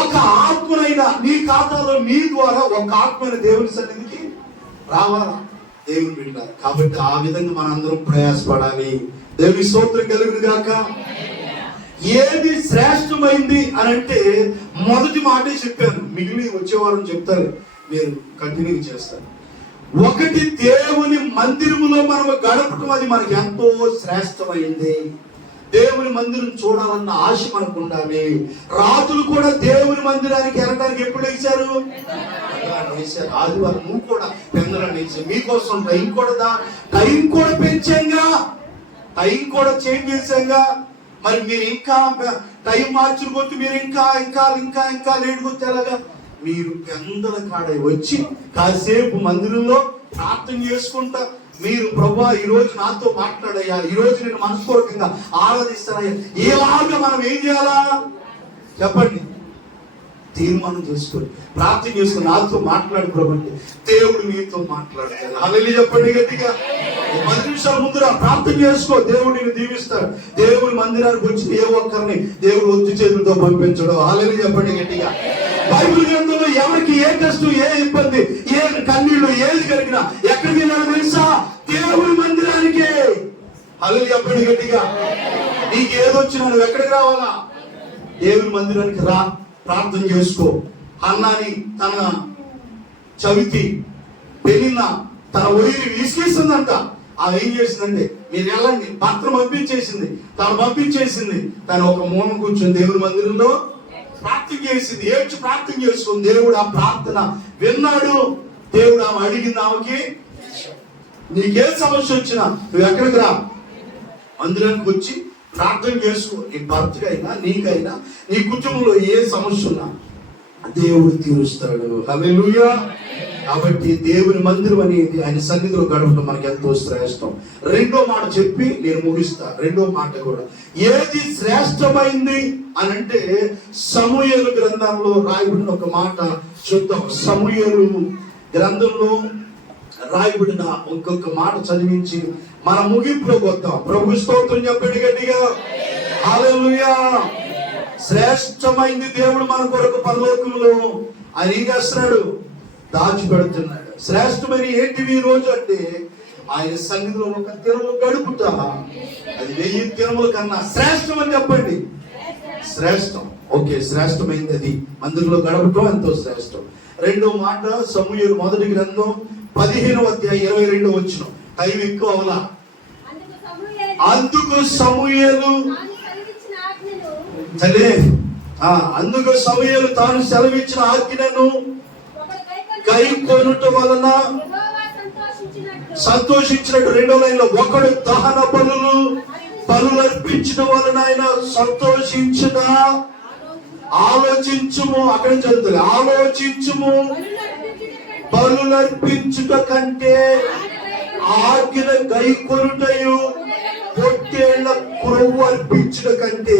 ఒక ఆత్మనైనా నీ ఖాతాలో నీ ద్వారా ఒక ఆత్మైన దేవుని సన్నిధికి రావాలా దేవుని బిడ్డ. కాబట్టి ఆ విధంగా మనందరం ప్రయాసపడాలి. దేవుని స్తోత్రం కలుగును గాక. ఏది శ్రేష్టమైంది అని అంటే మొదటి మాటే చెప్పాను, మిగిలిన వచ్చే వారం చెప్తారు, మీరు కంటిన్యూ చేస్తారు. ఒకటి, దేవుని మందిరములో మనం గడపడం అది మనకి ఎంతో శ్రేష్టమైంది. దేవుని మందిరం చూడాలన్న ఆశ మనకు ఉండాలి. రాజులు కూడా దేవుని మందిరానికి వెళ్ళడానికి ఎప్పుడు వేశారు? ఆదివారం నువ్వు కూడా పెందరాన్ని వేసావు. మీకోసం టైం కూడా పెంచాంగా, టైం కూడా చేంజ్ చేశాంగా. మరి మీరు ఇంకా టైం మార్చుకొచ్చి మీరు ఇంకా లేటుకొచ్చి ఎలాగా? మీరు పెందల కాడ వచ్చి కాసేపు మందిరంలో ప్రార్థన చేసుకుంటా మీరు ప్రభువా ఈ రోజు నాతో మాట్లాడయ్యా, ఈ రోజు నేను మనస్పూర్వకంగా ఆరాధిస్తానయ్యా, ఇలాగా మనం ఏం చేయాలా చెప్పండి? తీర్మానం చేసుకొని ప్రార్థన చేసుకుని నాతో మాట్లాడు ప్రభు అంటే దేవుడు నీతో మాట్లాడతాడు. హల్లెలూయా చెప్పండి గట్టిగా. 10 నిమిషాల ముందురా ప్రార్థన చేసుకో, దేవుడు నిన్ను దీవిస్తాడు. దేవుని మందిరానికి వచ్చి ఏ ఒక్కరిని దేవుడు ఒత్తి చేతులతో పంపించడం. హల్లెలూయా చెప్పండి గట్టిగా. బైబిల్ గ్రంథంలో ఎవరికి ఏ కష్టం, ఏ ఇబ్బంది, ఏ కన్నీళ్లు ఏది కలిగినా ఎక్కడికి వెళ్ళాలో తెలుసా? దేవుని మందిరానికే. హల్లెలూయా చెప్పండి గట్టిగా. నీకు ఏదొచ్చినా నువ్వు ఎక్కడికి రావాలా? దేవుని మందిరానికి రా, ప్రార్థన చేసుకో. అన్నాని తన చవితి పెళ్ళిన తన ఒడిని విసిగేసిందంట. ఆమె ఏం చేసిందంటే మీరు వెళ్ళండి, భర్తను పంపించేసింది. తను ఒక మూల కూర్చొని దేవుని మందిరంలో ప్రార్థన చేసింది, ఏడ్చి ప్రార్థన చేసుకుంది. దేవుడు ఆ ప్రార్థన విన్నాడు. దేవుడు ఆమె అడిగింది, ఆమెకి నీకే సమస్య వచ్చినా నువ్వు ఎక్కడికి రా, మందిరానికి వచ్చి ప్రార్థన చేసుకో. నీ భర్తకైనా నీకైనా నీ కుటుంబంలో ఏ సమస్య ఉన్నా దేవుడు తీరుస్తాడు. హల్లెలూయా. కాబట్టి దేవుని మందిరం అనేది ఆయన సన్నిధిలో గడపడం మనకి ఎంతో శ్రేష్టం. రెండో మాట చెప్పి నేను ముగిస్తా. రెండో మాట కూడా ఏది శ్రేష్టమైంది అని అంటే సమూయేలు గ్రంథంలో రాయబడిన ఒక మాట చూద్దాం. సమూయేలు గ్రంథంలో రాయబడిన ఇంకొక మాట చదివించి మన ముగింపులోకి వద్దాం. ప్రభు స్తోత్రం చెప్పండి గట్టిగా. హల్లెలూయా. శ్రేష్టమైంది దేవుడు మన కొరకు పరలోకంలో ఆయన ఏం చేస్తున్నాడు? దాచిపెడుతున్నాడు. శ్రేష్టమైన ఏంటివి ఈ రోజు అంటే ఆయన సన్నిధిలో ఒక దినము గడుపుతా. అది 1000 దినముల కన్నా శ్రేష్టం అని చెప్పండి. శ్రేష్టం. ఓకే, శ్రేష్టమైంది అది. అందులో గడపటం ఎంతో శ్రేష్టం. రెండో మాట సమూయేలు మొదటి గ్రంథం 15వ అధ్యాయం 22వ వచనం. టైం ఎక్కువ అవలా. అందుకు సమూయేలు అందుకు సమూయేలు తాను సెలవిచ్చిన ఆజ్ఞను కైకొనుట వలన సంతోషించినట్టు. రెండో లైన్లో ఒకడు దహన బలులు అర్పించడం వలన ఆయన సంతోషించిన. ఆలోచించుము, అక్కడ చదువుతుంది, ఆలోచించుము, బలులు అర్పించుట కంటే ఆజ్ఞ గైకొనుటయు పొట్టేళ్ల కొవ్వు అర్పించుట కంటే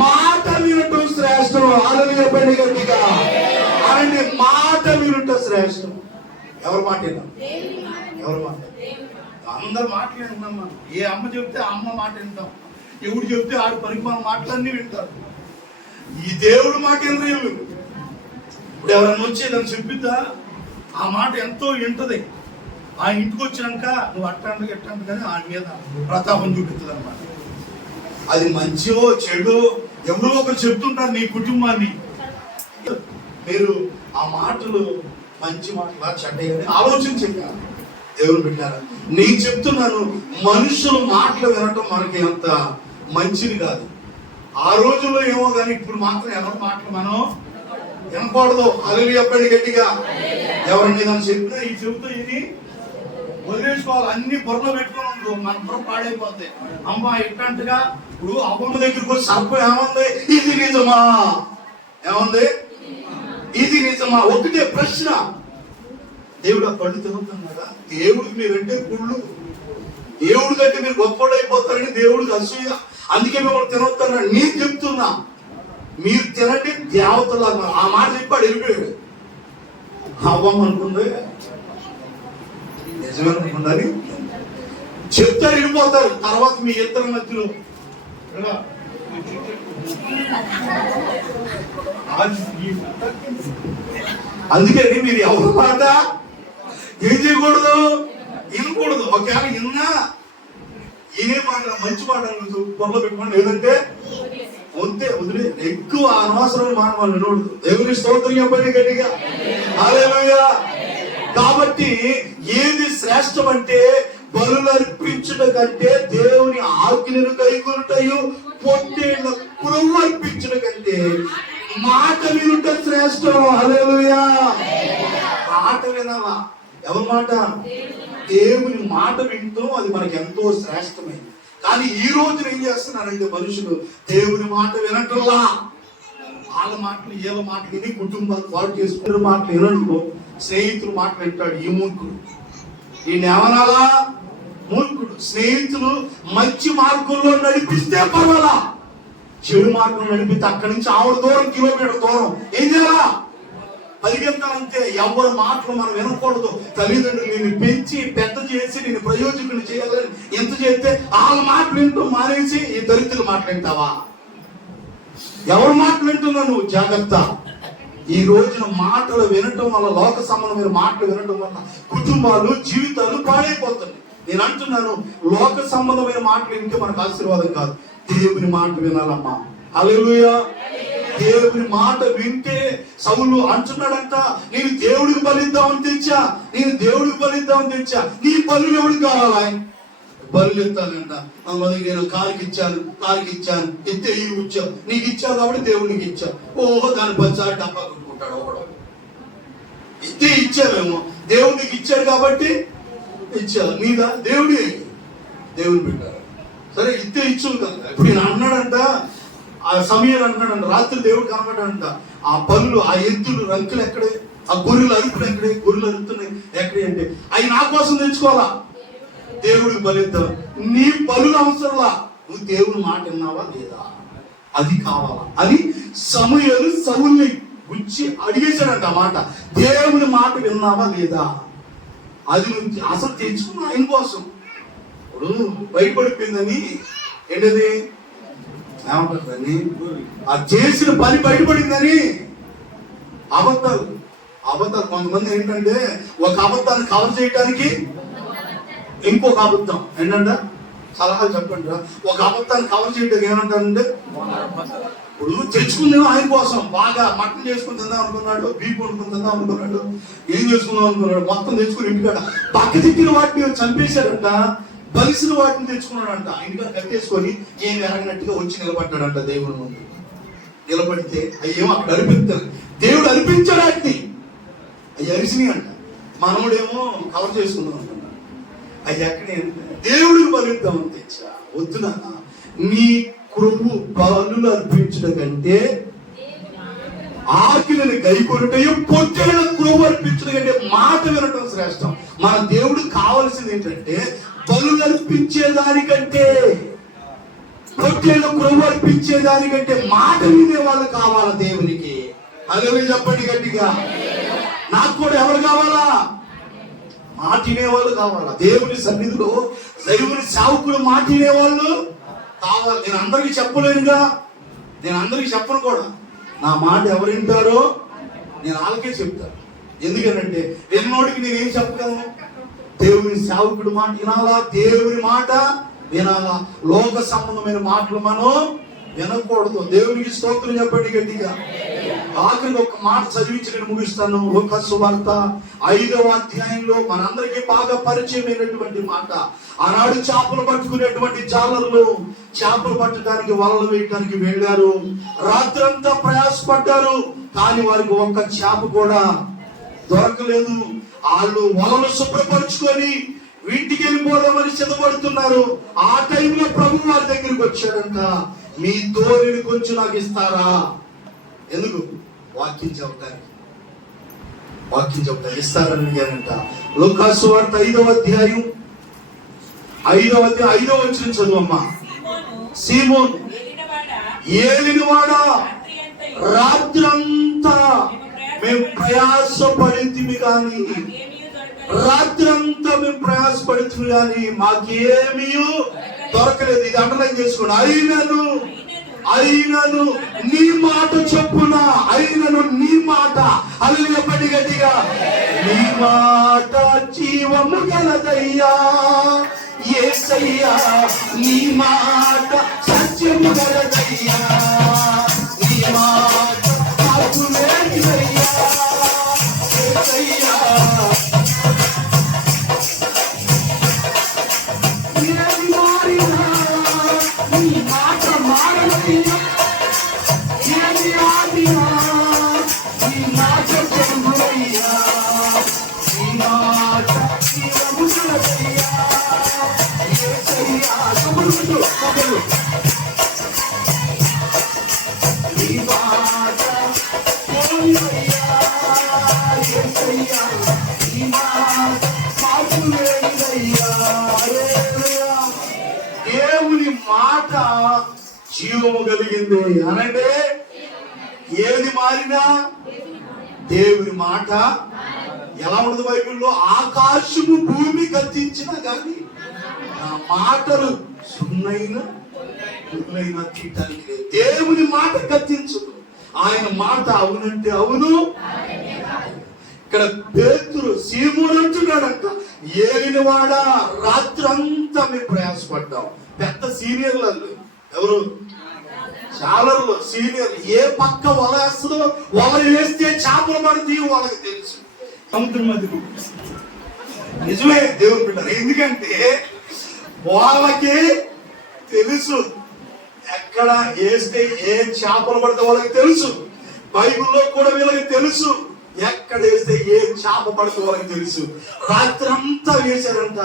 మాట వినటం శ్రేష్టం. ఆలోచన గట్టిగా అలాంటి మాట వినటం శ్రేష్టం. ఎవరి మాట విన్నాం? ఎవరి మాట? అందరు మాటలు వింటున్నాం మనం. ఏ అమ్మ చెప్తే అమ్మ మాట వింటాం, ఎవడు చెప్తే ఆడు పరిమాణ మాటలన్నీ వింటారు. ఈ దేవుడు మాట వినరు. ఇప్పుడు ఎవరైనా వచ్చి దాన్ని చెప్పిద్దా, ఆ మాట ఎంతో వింటది. ఆ ఇంటికి వచ్చినాక నువ్వు అట్టాంటి ఎట్టాంటి కానీ ఆయన మీద ప్రతాపం చూపిస్తుంది అనమాట. అది మంచిదో చెడు ఎవరో ఒకరు చెప్తుంటారు నీ కుటుంబాన్ని. మీరు ఆ మాటలు మంచి మాటలా చెడ్డని ఆలోచించండి. దేవుని పెట్టారా? నేను చెప్తున్నాను, మనుషుల మాటలు వినటం మనకి అంత మంచిది కాదు. ఆ రోజుల్లో ఏమో కానీ ఇప్పుడు మాత్రం ఎవరి మాటలు మనం వినకూడదు. అలలి చెప్పండి గట్టిగా. ఎవరిని దాన్ని చెప్పినా ఈ చెబుతూ ఇది వదిలేసుకోవాలి. అన్ని బుర్రలో పెట్టుకుని ఉండదు, మన బుర్ర పాడైపోతాయి. అమ్మ ఎట్టంటగా ఇప్పుడు అమ్మమ్మ దగ్గరికి వచ్చి సర్పం ఏముంది, ఇది నిజమా, ఏముంది ఇది నిజమా, ఒకటే ప్రశ్న. దేవుడు ఆ పళ్ళు తిరుగుతున్నాడా? దేవుడికి మీరంటే కుళ్ళు, దేవుడి కంటే మీరు గొప్పవాళ్ళు అయిపోతారని దేవుడికి అసూయ. అందుకే మిమ్మల్ని తినొద్దన్నాడు. నేను చెప్తున్నా, మీరు తినండి దేవతలాగా. ఆ మాట చెప్పాడు, వెళ్ళిపోయాడు. అవ్వమ్మ అనుకుంది నిజమే అనుకుందని చెప్తారు, వెళ్ళిపోతారు. తర్వాత మీ ఇద్దరి మధ్యలో అందుకని మీరు ఎవరి మాట ఏం చేయకూడదు, వినకూడదు. ఒకవేళ విన్నా ఈయనే మాట మంచి మాట పొరలో పెట్టుకోండి, లేదంటే అంతే వదిలే. ఎక్కువ అనవసరమైన మాట వాళ్ళు వినకూడదు. దేవుని స్తోత్రం చెప్పండి గట్టిగా. హల్లెలూయా. కాబట్టి ఏది శ్రేష్టం అంటే బలులు అర్పించుట కంటే దేవుని ఆజ్ఞను కైకొనుటయు పొట్టేళ్ల కొవ్వు అర్పించుట కంటే మాట వినుట శ్రేష్టం. హల్లెలూయా. మాట వినాలా? ఎవరి మాట? దేవుని మాట వింటూ అది మనకి ఎంతో శ్రేష్టమైంది. కానీ ఈ రోజున ఏం చేస్తున్నారంటే మనుషులు దేవుని మాట వినట్లా. వాళ్ళ మాటలు వీళ్ళ మాట విని కుటుంబాలు పాటు చేసుకునే మాటలు వినడు. స్నేహితులు మాట వింటాడు ఈ మూర్ఖుడు. ఈయన ఏమనాలా? మూర్ఖుడు. స్నేహితులు మంచి మార్గంలో నడిపిస్తే పర్వాలా, చెడు మార్గం నడిపితే అక్కడి నుంచి ఆవిడ దూరం, కిలోమీటర్ దూరం ఏం చేయాలా? పరిగెత్తాలంటే. ఎవరి మాటలు మనం వినకూడదు. తల్లిదండ్రులు నిన్ను పెంచి పెద్ద చేసి నిన్ను ప్రయోజకులు చేయాలని ఎంత చేస్తే వాళ్ళ మాటలు వింటూ మానేసి ఈ దరిద్రుల మాటలు వింటావా? ఎవరి మాటలు వింటున్నా నువ్వు? జాగ్రత్త. ఈ రోజున మాటలు వినటం వల్ల, లోక సంబంధమైన మాటలు వినటం వల్ల కుటుంబాలు, జీవితాలు పాడైపోతున్నాయి. నేను అంటున్నాను, లోక సంబంధమైన మాటలు వింటే మనకు ఆశీర్వాదం కాదు. దేవుని మాట వినాలమ్మా. హల్లెలూయా. దేవుని మాట వింటే సౌలు అంటున్నాడంట, నేను దేవుడికి బలిద్దామని తెచ్చా, నేను దేవుడికి బలిద్దామని తెచ్చా. నీ బలులు ఎవరికి కావాలా? బలులు ఎత్తానంట. నేను కారుకి ఇచ్చాను ఎత్తే ఈ ఇచ్చావు, నీకు ఇచ్చావు కాబట్టి దేవుడికి ఇచ్చావు. ఓహో, దాని 10 సార్లు డబ్బా కొట్టుకుంటాడు ఒకడు. ఇస్తే ఇచ్చావేమో, దేవుడికి ఇచ్చాడు కాబట్టి ఇచ్చావు. నీదా? దేవుని పెట్టారు. సరే, ఇస్తే ఇచ్చు కదా. ఇప్పుడు నేను అన్నాడంట, ఆ సమయం అంటున్నాడంట, రాత్రి దేవుడు కనబడ్డాడంట. ఆ పనులు, ఆ ఎద్దులు రంకులు ఎక్కడే, ఆ గొర్రెలు అరుపులు ఎక్కడే, గొర్రెలు అరుతున్నాయి ఎక్కడే అంటే అవి నా కోసం తెచ్చుకోవాలా, దేవుడికి బలిద్దాం. నీ పనులు అవసరంలా, నువ్వు దేవుని మాట విన్నావా లేదా, అది కావాలా అని సమూయేలు సౌలుని గుచ్చి అడిగేశాడంట ఆ మాట. దేవుని మాట విన్నావా లేదా, అది నువ్వు అసలు తెచ్చుకున్నా ఆయన కోసం. ఇప్పుడు బయటపడిపోయిందని ఏంటది ఏమంటుందని, ఆ చేసిన పని బయటపడిందని అబద్ధాలు. కొంతమంది ఏంటంటే ఒక అబద్ధాన్ని కవర్ చేయడానికి ఇంకొక అబద్ధం. ఏంటంటే సలహాలు చెప్పండి. ఒక అబద్ధాన్ని కవర్ చేయడానికి ఏమంటారంటే ఇప్పుడు తెచ్చుకుందేమో ఆయన కోసం, బాగా మటన్ చేసుకుని తిందాం అనుకున్నాడు, బీఫ్ వండుకుని తిందాం అనుకున్నాడు, ఏం చేసుకుందాం అనుకున్నాడు, మొత్తం తెచ్చుకుని ఇంటికాడ పక్క తిట్టిన వాటిని చంపేశాడంట, బలిసిన వాటిని తెచ్చుకున్నాడంట, ఇంటికాడ కట్టేసుకొని ఏం ఎరగినట్టుగా వచ్చి నిలబడ్డాడంట దేవుని ముందు. నిలబడితే అయ్యేమో అక్కడ అనిపిస్తారు, దేవుడు అనిపించాడు వాటిని, అవి అరిసినాయి అంట. మనముడేమో కవర్ చేసుకుందాం అనుకున్నాడు, అవి ఎక్కడే దేవుడికి బలిద్దామని తెచ్చా. వద్దునా, నీ కృపు బలులు అర్పించడం కంటే, ఆకిలని గైకొనటయు పొట్టేళ్ళ కృప అర్పించడం కంటే మాట వినటం శ్రేష్టం. మన దేవుడికి కావలసింది ఏంటంటే బలులు అర్పించేదానికంటే, పొట్టేళ్ళ కృప అర్పించేదానికంటే మాట వినే వాళ్ళు కావాలా దేవునికి. అదే చెప్పండి గట్టిగా. నాకు కూడా ఎవరు కావాలా? మాట వినేవాళ్ళు కావాలా. దేవుని సన్నిధిలో దేవుని సేవకులు మాట వినేవాళ్ళు కావాలి. నేను అందరికీ చెప్పలేనుగా, నేను అందరికీ చెప్పను కూడా. నా మాట ఎవరు వింటారో నేను వాళ్ళకే చెప్తాను. ఎందుకనంటే ఎన్నోడికి నేనేం చెప్పగలను? దేవుని సేవకుడు మాట వినాలా, దేవుని మాట వినాలా. లోక సంబంధమైన మాటలు మనం వినకూడదు. దేవునికి స్తోత్రం చెప్పండి గట్టిగా. ఆఖరికి ఒక మాట చదివించి నేను ముగిస్తాను. లూకా సువార్త 5వ అధ్యాయంలో మనందరికీ బాగా పరిచయమైనటువంటి మాట. ఆనాడు చేపలు పట్టుకునేటువంటి జాలర్లు చేపలు పట్టడానికి వలలు వేయడానికి వెళ్ళారు. రాత్రంతా ప్రయాసపడ్డారు, కానీ వారికి ఒక్క చేప కూడా దొరకలేదు. వాళ్ళు వలలు శుభ్రపరుచుకొని ఇంటికి వెళ్ళిపోదామని సిద్ధపడుతున్నారు. ఆ టైంలో ప్రభు వారి దగ్గరికి వచ్చాడంట. మీ తోలిని కొంచెం నాకు ఇస్తారా? ఎందుకు? వాక్యం చెబుతానికి ఇస్తారని అడిగారంట. లూకా సువార్త 5వ అధ్యాయం 5వ వచనం చదువమ్మా. సీమోను ఏలినవాడా, రాత్రంతా మేము ప్రయాసపడింది కానీ మాకేమీ దొరకలేదు. ఇది అండర్లైన్ చేసుకోండి. అయినను నీ మాట చెప్పున, అయినను నీ మాట, హల్లెలూయా పడి గట్టిగా. నీ మాట జీవము గలదయ్యా యేసయ్యా, నీ మాట సత్యము గలదయ్యా, నీ మాట మార్పు లేనిదయ్యా యేసయ్యా. దేవుని మాట జీవము కలిగింది అనంటే ఏది మారినా దేవుని మాట ఎలా ఉండదు? బైబిల్లో ఆకాశము భూమి గతించినా కానీ ఆ మాటలు సున్నైనా తీయటానికి లేదు. దేవుని మాట గతించదు. ఆయన మాట అవునంటే అవును. ఇక్కడ పేతురు సీమోను అంటున్నాడంట, ఏలినవాడా రాత్రంతా మేము ప్రయాసపడ్డాం. పెద్ద సీనియర్లు ఎవరు? చాలర్లు సీనియర్. ఏ పక్క వల వేస్తుందో, వల వేస్తే చేపలు పడుతాయి వాళ్ళకి తెలుసు. సముద్రం మధ్య నిజమే దేవుని బిడ్డలు. ఎందుకంటే వాళ్ళకి తెలుసు ఎక్కడ వేస్తే ఏ చేపలు పడితే వాళ్ళకి తెలుసు. బైబిల్లో కూడా వీళ్ళకి తెలుసు ఎక్కడ వేస్తే ఏ చేప పడితే వాళ్ళకి తెలుసు. రాత్రంతా వేశారంట,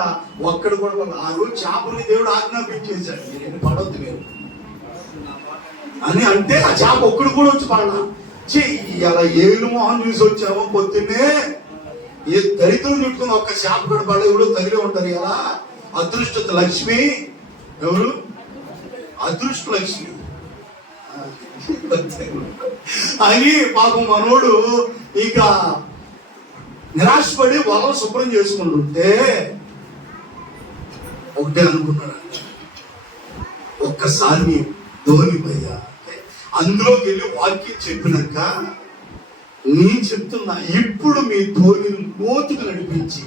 ఒక్కడు కూడా. ఆ రోజు చేపని దేవుడు ఆజ్ఞాపించేశాడు, మీరు పడవద్దు మీరు అని. అంటే ఆ చేప ఒక్కడు కూడా వచ్చి పడలా. అలా ఏలు మొహం చూసి వచ్చామో పొద్దున్నే ఏ దరిద్రం చుట్టుకుని ఒక్క చేప కూడా పడ ఎవడో తగిలే ఉంటారు. ఎలా అదృష్ట లక్ష్మి, ఎవరు? అదృష్ట లక్ష్మి అని పాపం మనోడు ఇక నిరాశపడి వలలు శుభ్రం చేసుకుంటుంటే ఒకటే అనుకున్నాడు, ఒక్కసారి ధోని పోయా అందులోకి వెళ్ళి వాక్యం చెప్పినాక నేను చెప్తున్నా, ఇప్పుడు మీ ధోనిని లోతుకు నడిపించి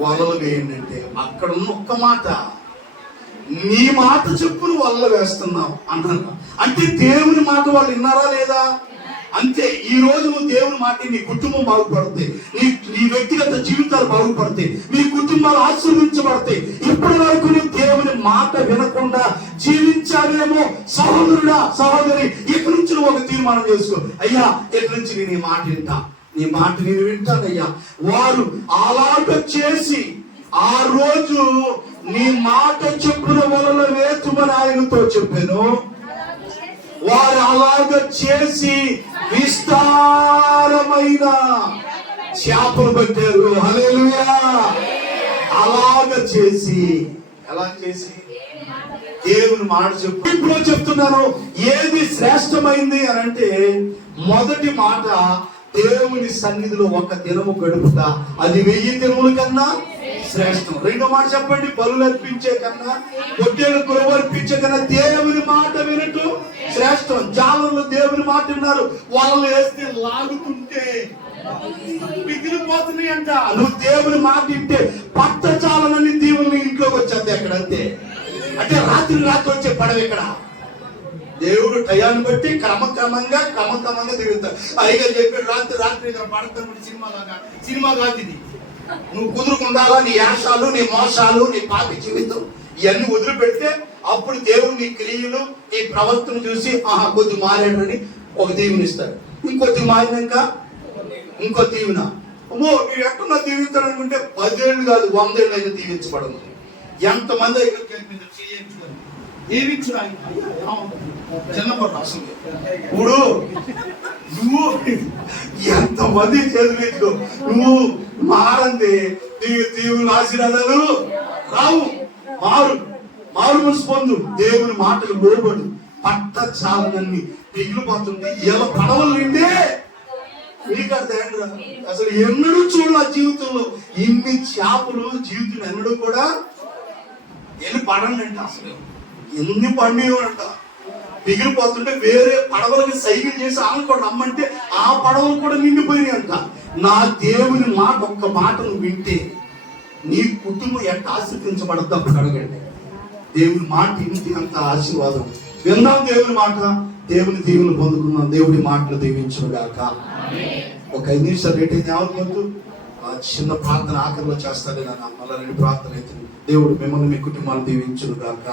వలలు వేయండి అంటే అక్కడ ఉన్న ఒక్క మాట, నీ మాట చెప్పును వల్ల వేస్తున్నావు అంటున్నా. అంటే దేవుని మాట వాళ్ళు విన్నారా లేదా? అంతే. ఈ రోజు నువ్వు దేవుని మాట, నీ కుటుంబం బాగుపడతాయి, నీ వ్యక్తిగత జీవితాలు బాగుపడతాయి, మీ కుటుంబాలు ఆశీర్వించబడతాయి. ఇప్పటి వరకు నువ్వు దేవుని మాట వినకుండా జీవించావేమో సహోదరుడా, సహోదరి, ఇక్కడి నుంచి నువ్వు ఒక తీర్మానం చేసుకో. అయ్యా, ఇక్కడి నుంచి నేను ఈ మాట వింటా, నీ మాట నేను వింటానయ్యా. వారు అలాగ చేసి ఆ రోజు నీ మాట చెప్పున వలన వేతుమని ఆయనతో చెప్పాను. వారు అలాగ చేసి విస్తారమైన చేపలు పెట్టారు. హల్లెలూయా. అలాగ చేసి, ఎలా చేసి? దేవుని మాట చెప్పు. ఇప్పుడు చెప్తున్నాను, ఏది శ్రేష్టమైంది అని అంటే, మొదటి మాట దేవుని సన్నిధిలో ఒక దినము గడుపుతా, అది 1000 దినముల కన్నా శ్రేష్టం. రెండో మాట చెప్పండి, బలులు అర్పించే కన్నా, పొట్టేలు కొలువు అర్పించే కన్నా దేవుని మాట వినటం శ్రేష్టం. జాలంలో దేవుని మాట విన్నారు, వాళ్ళు వేస్తే లాగుతుంటే మిగిలిపోతున్నాయి అంట. నువ్వు దేవుని మాట వింటే పట్ట చాలనని దేవుని ఇంట్లోకి వచ్చేది ఎక్కడంతే. అంటే రాత్రి వచ్చే పడవ ఇక్కడ. దేవుడు టయాన్ని బట్టి క్రమక్రమంగా తిరుగుతాడు. అయిగా చెప్పాడు, రాత్రి పడతాడు. సినిమా కాదు ఇది. నువ్వు కుదురుకుండాలా నీ యాశాలు, నీ మోసాలు, నీ పాపి జీవితం ఇవన్నీ వదిలిపెడితే అప్పుడు దేవుడు నీ క్రియలు, నీ ప్రవర్తన చూసి కొద్ది మారాడని ఒక దీవెన ఇస్తాడు. ఇంకొద్ది మారినాక ఇంకో దీవెన. నువ్వు ఎక్కడున్నా దీవిస్తాడు అనుకుంటే 10 ఏళ్ళు కాదు 100 ఏళ్ళు అయితే దీవించబడదు. ఎంతమంది దీవించు చిన్నప్పుడు అసలు ఇప్పుడు నువ్వు ఎంతమంది చేతులు నువ్వు మారంది దేవుని ఆశీర్వాదాలు రావు. మారు మనసు పొందు, దేవుని మాటలు లోబడు. పట్ట చాలనన్ని మిగిలిపోతుంది. ఎలా పడవలు నిండే నీకు అర్థం. అసలు ఎన్నడూ చూడాల జీవితంలో ఇన్ని చేపలు జీవితం ఎన్నడూ కూడా ఎన్ని పడండి అంట. అసలు ఎన్ని పండినంట మిగిలిపోతుంటే వేరే పడవలకి సైకిల్ చేసి ఆమె కూడా రమ్మంటే ఆ పడవలు కూడా నిండిపోయినాయి అంట. నా దేవుని మాట, ఒక్క మాట నువ్వు వింటే నీ కుటుంబం ఎంత ఆశీర్వదించబడద్దు అప్పుడు అడగండి. దేవుని మాట ఇంటి అంత ఆశీర్వాదం. విందాం దేవుని మాట, దేవుని దీవులు పొందుకున్నాం. దేవుడి మాటలు దీవించును గాక. ఒక 5 నిమిషాలు రేట్ అయితే ఏమవుతుంది? చిన్న ప్రార్థన ఆఖరిలో చేస్తాను. మళ్ళీ 2 ప్రార్థన అయితే దేవుడు మిమ్మల్ని, మీ కుటుంబాన్ని దీవించును గాక.